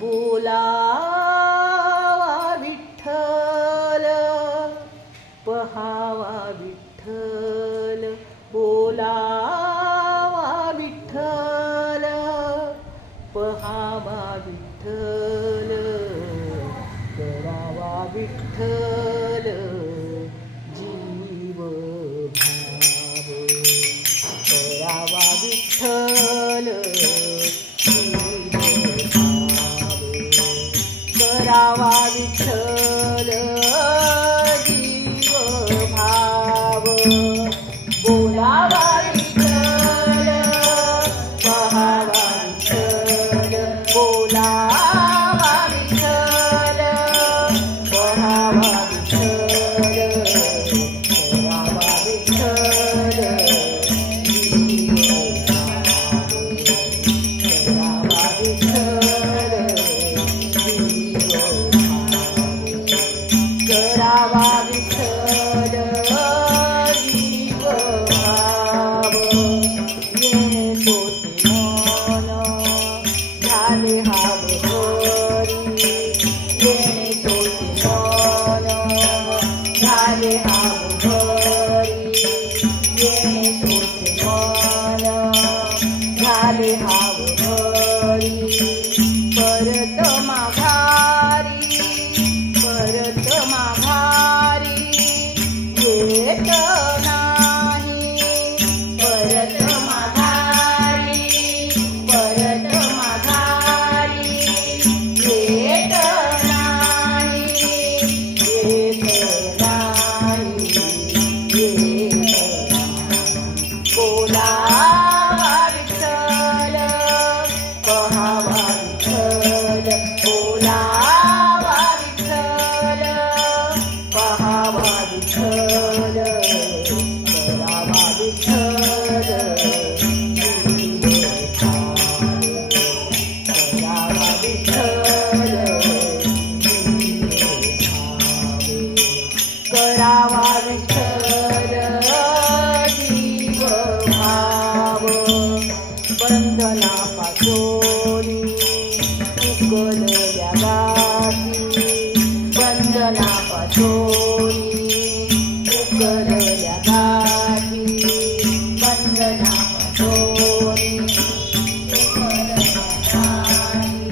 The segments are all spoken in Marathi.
बोलावा विठ्ठल पहावा विठ्ठल बोलावा विठ्ठल पहावा विठ्ठल करावा विठ्ठल जीव भाव करावा विठ्ठल करावा विठ्ठल जीव भाव बोलावा विठ्ठल पहावा विठ्ठल बोलावा विठ्ठल पहावा विठ्ठल करावा विठ्ठल जीव भाव करावा विठ्ठल करावा विठ्ठल जीव भाव येणे तोचे मन झाले हाव हरी येणे तोचे मन झाले हाव हरी येणे तोचे मन झाले हाव हरी परत माघारी परत माघारी येत नाही परत माघारी परत माघारी येत नाही येत नाही येत नाही बोलावा विठ्ठल पहावा विठ्ठल बोलावा विठ्ठल पहावा विठ्ठल करावा विठ्ठल जीव भाव करावा विठ्ठल जीव भाव करावा विठ्ठल जीव भाव बंधनापासून उकलल्या गाठी बंधनापासून उकलल्या गाठी बंधनापासून उकलल्या गाठी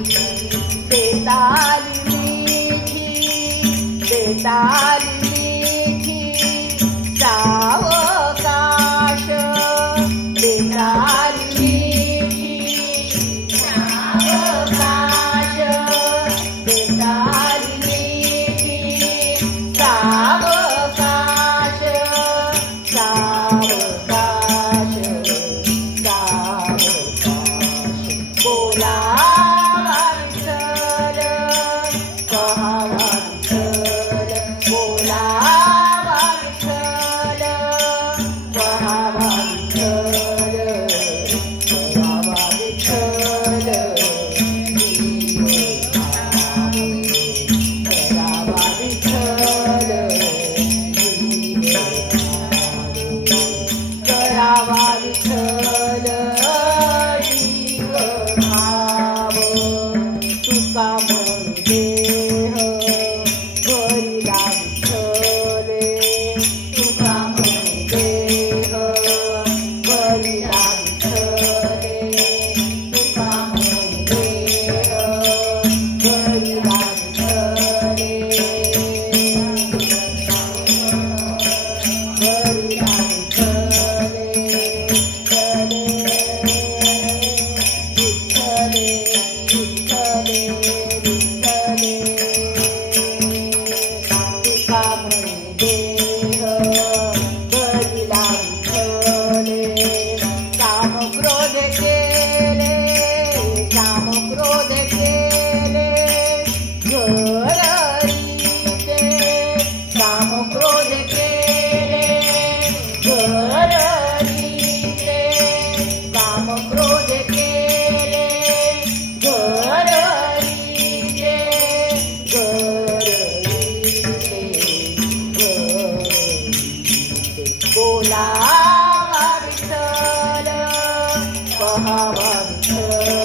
बेताली मिठी बेताली मिठी सावकाश बेताली मिठी सावकाश बेताली मिठी सावकाश सावकाश सावकाश बोलावा विठ्ठल पहावा विठ्ठल बोलावा विठ्ठल पहावा विठ्ठल करावा विठ्ठल जीव भाव करावा विठ्ठल जीव भाव करावा विठ्ठल जीव भाव तुका मन देह भरिला विठ्ठले तुका मन देह भरिला विठ्ठले तुका मन देह भरिला विठ्ठले भरिला विठ्ठले विठ्ठले विठ्ठले विठ्ठले तुका मन देह भरिला विठ्ठले काम क्रोध केले काम क्रोध केले घररीते काम क्रोध केले घररीते काम क्रोध केले घररीते घररीते घररीते बोलावा विठ्ठल पहावा विठ्ठल